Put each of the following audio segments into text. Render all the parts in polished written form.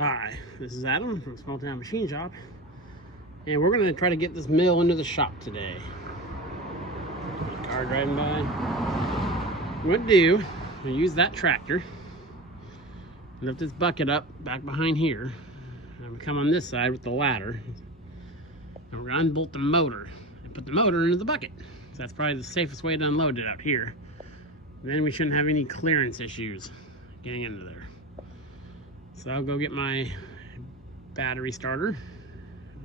Hi, this is Adam from Small Town Machine Shop, and we're going to try to get this mill into the shop today. Car driving by. What do? I'm going to use that tractor, lift this bucket up back behind here, and I'm going to come on this side with the ladder, and we're going to unbolt the motor and put the motor into the bucket. So that's probably the safest way to unload it out here. Then we shouldn't have any clearance issues getting into there. So I'll go get my battery starter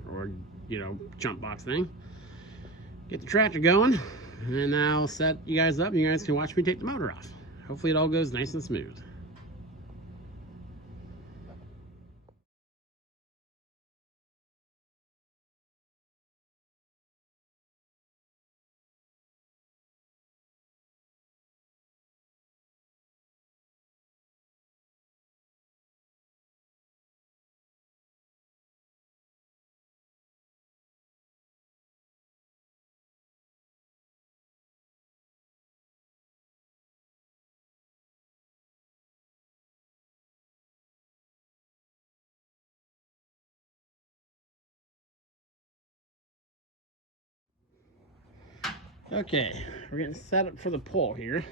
or, jump box thing. Get the tractor going, and I'll set you guys up and you guys can watch me take the motor off. Hopefully it all goes nice and smooth. Okay, we're getting set up for the pull here.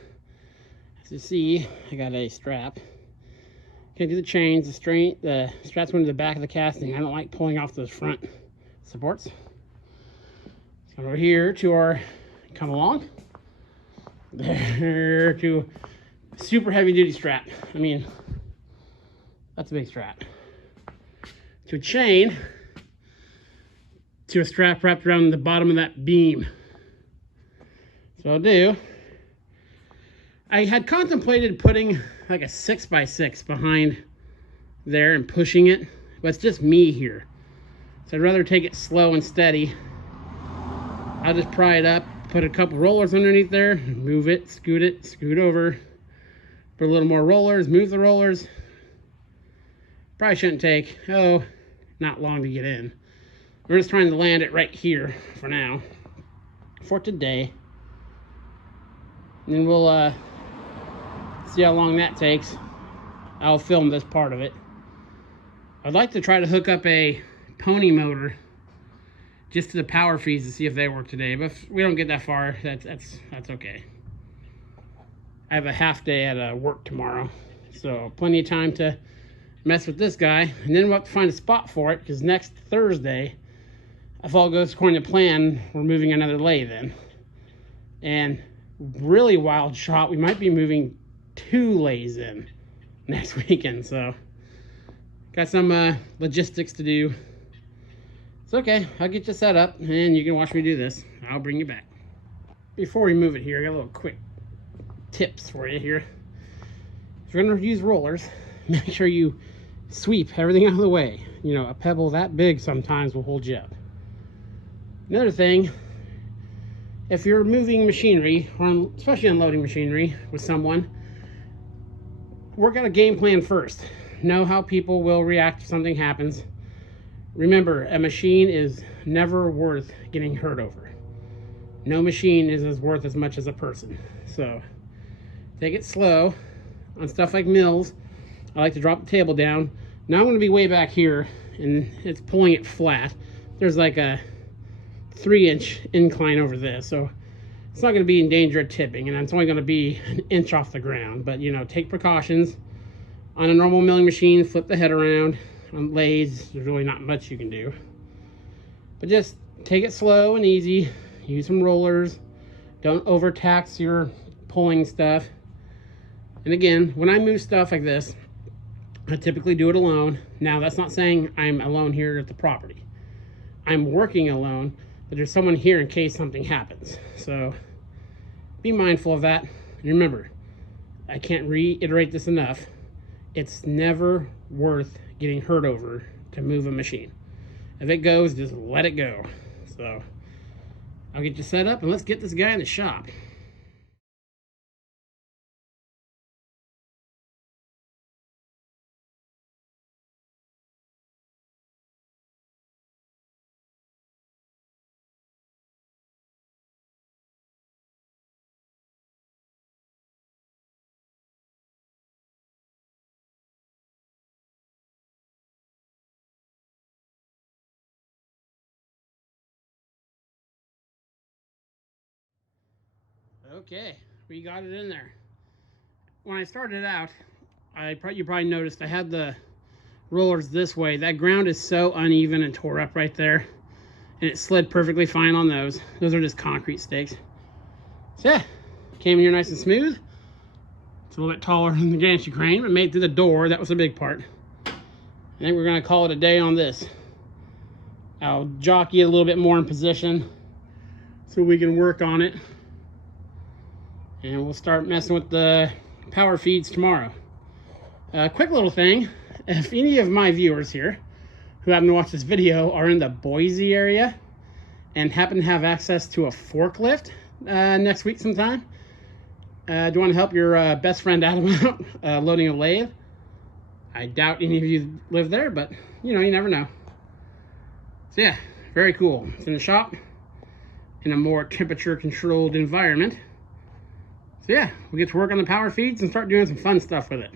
As you see, I got a strap. Can't do the chains. The strap's going to the back of the casting. I don't like pulling off those front supports. So over here to our come along. There to super heavy duty strap. I mean, that's a big strap. To a chain. To a strap wrapped around the bottom of that beam. So I'll do. I had contemplated putting like a 6x6 behind there and pushing it, but it's just me here. So I'd rather take it slow and steady. I'll just pry it up, put a couple rollers underneath there, move it, scoot over, put a little more rollers, move the rollers. Probably shouldn't take, not long to get in. We're just trying to land it right here for now, for today. And then we'll see how long that takes. I'll film this part of it. I'd like to try to hook up a pony motor just to the power feeds to see if they work today. But if we don't get that far, that's okay. I have a half day at work tomorrow, so plenty of time to mess with this guy. And then we'll have to find a spot for it, because next Thursday, if all goes according to plan, we're moving another lathe in. And really wild shot, we might be moving 2 lathes in next weekend, so got some logistics to do. It's okay, I'll get you set up and you can watch me do this. I'll bring you back. Before we move it here, I got a little quick tips for you here. If you're gonna use rollers, make sure you sweep everything out of the way. A pebble that big sometimes will hold you up. Another thing, if you're moving machinery, or especially unloading machinery with someone, work out a game plan first. Know how people will react if something happens. Remember, a machine is never worth getting hurt over. No machine is worth as much as a person. So take it slow. On stuff like mills, I like to drop the table down. Now I'm going to be way back here, and it's pulling it flat. There's like a 3-inch incline over this, so it's not going to be in danger of tipping, and it's only going to be an inch off the ground. But take precautions. On a normal milling machine, flip the head around. On lathes, there's really not much you can do, but just take it slow and easy. Use some rollers. Don't overtax your pulling stuff. And again, when I move stuff like this, I typically do it alone. Now, that's not saying I'm alone here at the property. I'm working alone, but there's someone here in case something happens. So be mindful of that. And remember, I can't reiterate this enough. It's never worth getting hurt over to move a machine. If it goes, just let it go. So I'll get you set up and let's get this guy in the shop. Okay, we got it in there. When I started out, you probably noticed I had the rollers this way. That ground is so uneven and tore up right there, and it slid perfectly fine on those. Those are just concrete stakes. So yeah, came in here nice and smooth. It's a little bit taller than the gantry crane, but made it through the door. That was the big part. I think we're gonna call it a day on this. I'll jockey it a little bit more in position so we can work on it. And we'll start messing with the power feeds tomorrow. Quick little thing, if any of my viewers here who happen to watch this video are in the Boise area and happen to have access to a forklift next week sometime, do you want to help your best friend Adam out loading a lathe? I doubt any of you live there, but you know, you never know. So yeah, very cool. It's in the shop in a more temperature controlled environment. So yeah, we'll get to work on the power feeds and start doing some fun stuff with it.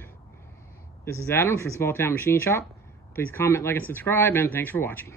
This is Adam from Small Town Machine Shop. Please comment, like, and subscribe, and thanks for watching.